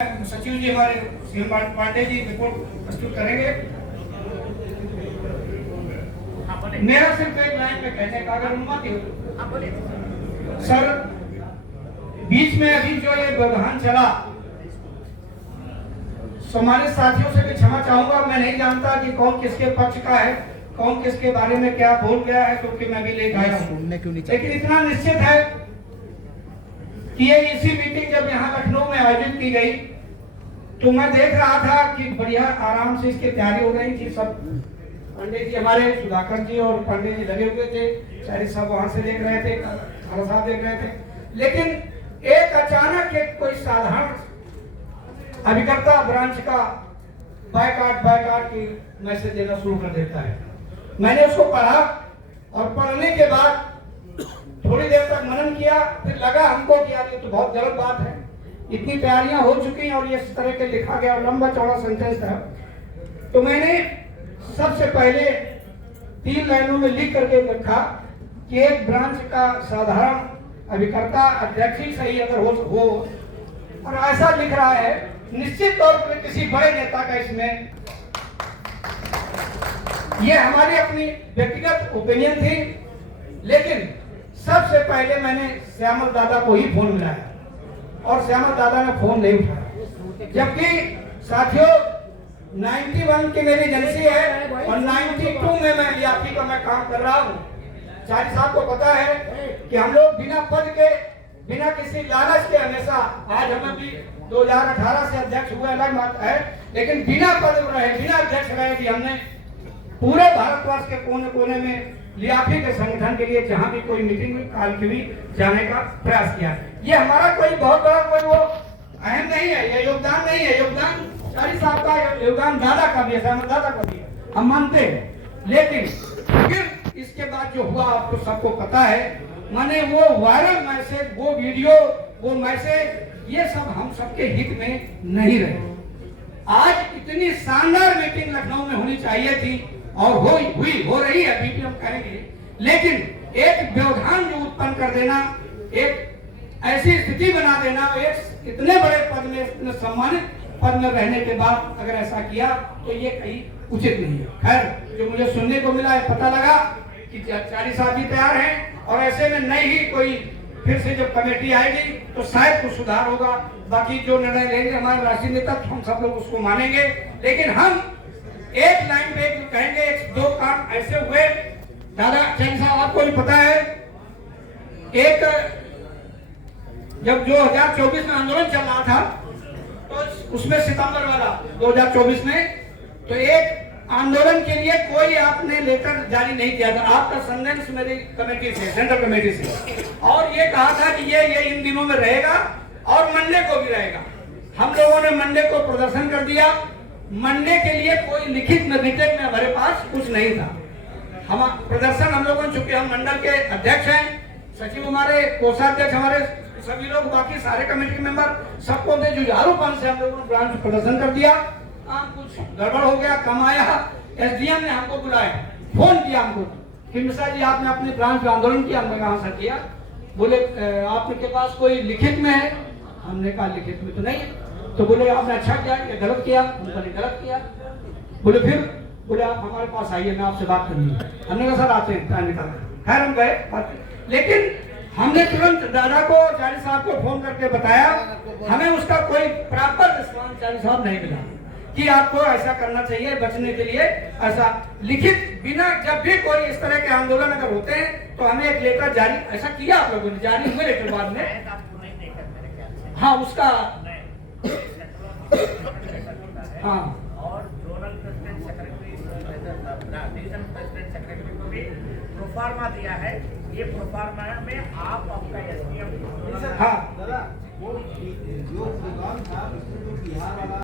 सचिव जी हमारे CM Pandey ji report प्रस्तुत करेंगे। मेरा सिर्फ एक लाइन में कहने का अगर अनुमति हो सर, बीच में अभी जो ये व्यवधान चला, हमारे साथियों से भी क्षमा चाहूंगा। मैं नहीं जानता कि कौन किसके पक्ष का है, कौन किसके बारे में क्या बोल गया है, क्योंकि मैं भी लेट आया हूँ। लेकिन इतना निश्चित है कि ये इसी मीटिंग जब यहाँ लखनऊ में आयोजित की गई तो मैं देख रहा था कि बढ़िया आराम से इसकी तैयारी हो रही थी। सब पंडित जी हमारे सुधाकर जी और पंडित जी लगे हुए थे, सारे सब वहां से देख रहे थे, खाला साहब देख रहे थे। लेकिन एक अचानक एक कोई साधारण अभिकर्ता ब्रांच का बायकाट की मैसेज देना शुरू कर देता है। मैंने उसको पढ़ा और पढ़ने के बाद थोड़ी देर तक मनन किया, फिर लगा हमको कि यार ये तो बहुत गलत बात है। इतनी तैयारियां हो चुकी हैं और ये इस तरह के लिखा गया लंबा चौड़ा सेंटेंस था। तो मैंने सबसे पहले 3 लाइनों में लिख करके लिखा कि एक ब्रांच का साधारण अभिकर्ता अध्यक्ष ही सही अगर हो और ऐसा लिख रहा है, निश्चित तौर पर किसी बड़े नेता का इसमें, ये हमारी अपनी व्यक्तिगत ओपिनियन थी। लेकिन सबसे पहले मैंने श्यामल दादा को ही फोन मिलाया और श्यामल दादा ने फोन नहीं उठाया। जबकि साथियों 91 की मेरी एजेंसी है और 92 में मैं यात्री का मैं काम कर रहा हूँ। चारी साहब को पता है कि हम लोग बिना पद के, बिना किसी लालच के, हमेशा आज हम अभी 2018 से अध्यक्ष हुए अलग बात है, लेकिन बिना पद रहे, बिना अध्यक्ष रहे भी हमने पूरे भारतवर्ष के कोने कोने में लियाफी के संगठन के लिए जहां भी कोई मीटिंग हुई काल की भी जाने का प्रयास किया। ये हमारा कोई बहुत बड़ा कोई वो अहम नहीं है, ये योगदान नहीं है। योगदान चारी साहब का, योगदान दादा का भी है, श्यामल दादा का भी है, हम मानते हैं। लेकिन फिर इसके बाद जो हुआ आपको सबको पता है। माने वो वायरल मैसेज, वो वीडियो, वो मैसेज, ये सब हम सबके हित में नहीं रहे। आज इतनी शानदार मीटिंग लखनऊ में होनी चाहिए थी और हो रही है, अभी भी हम करेंगे। लेकिन एक व्यवधान जो उत्पन्न कर देना, एक ऐसी स्थिति बना देना, एक इतने बड़े पद में, इतने सम्मानित पद में रहने के बाद अगर ऐसा किया तो ये कहीं उचित नहीं है। खैर, जो मुझे सुनने को मिला है, पता लगा कि चारी साहब भी तैयार हैं और ऐसे में नई ही कोई फिर से जब कमेटी आएगी तो शायद कुछ सुधार होगा। बाकी जो निर्णय लेंगे हमारे राष्ट्रीय नेता, हम सब लोग उसको मानेंगे। लेकिन हम एक लाइन पे कहेंगे, 1-2 काम ऐसे हुए दादा चंद साहब, आपको भी पता है, एक जब 2024 में आंदोलन चल रहा था तो उसमें सितंबर वाला 2024 में, तो एक आंदोलन के लिए कोई आपने लेटर जारी नहीं किया था। आपका संदेश मेरी कमेटी से, सेंट्रल कमेटी से, और ये कहा था कि ये इन दिनों में रहेगा और मंडे को भी रहेगा। हम लोगों ने मंडे को प्रदर्शन कर दिया। मंडे के लिए कोई लिखित में, रिटन में हमारे पास कुछ नहीं था। हम प्रदर्शन हम लोगों ने, चूंकि हम मंडल के अध्यक्ष हैं, सचिव हमारे, कोषाध्यक्ष हमारे, सभी लोग, बाकी सारे कमेटी मेंबर, सबको दे जुझारूपन से हम लोगों ने ब्रांच प्रदर्शन कर दिया। कुछ गड़बड़ हो गया, कम आया, एसडीएम ने हमको बुलाया, फोन किया हमको कि मिश्रा जी आपने अपनी ब्रांच में आंदोलन किया। हमने कहा सर किया। बोले आपके पास कोई लिखित में है? हमने कहा लिखित में तो नहीं है। तो बोले आपने अच्छा किया या गलत किया? हमने गलत किया। बोले फिर? बोले आप हमारे पास आइए, मैं आपसे बात करनी है। हमने कहा सर आते हैं, टाइम निकाल। खैर हम गए, लेकिन हमने तुरंत दादा को, चारी साहब को फोन करके बताया। हमें उसका कोई प्रॉपर रिस्पॉन्स चारी साहब नहीं मिला कि आपको ऐसा करना चाहिए बचने के लिए। ऐसा लिखित बिना, जब भी कोई इस तरह के आंदोलन अगर होते हैं तो हमें एक लेटर जारी, ऐसा किया आप लोगों ने, जारी हुए लेटर बाद में। हाँ उसका, हाँ, और zonal president secretary, division president secretary को भी प्रोफार्मा दिया है। ये प्रोफार्मा में आप आपका एसडीएम, हाँ, वो जो प्रोग्राम था उसमें जो बिहार वाला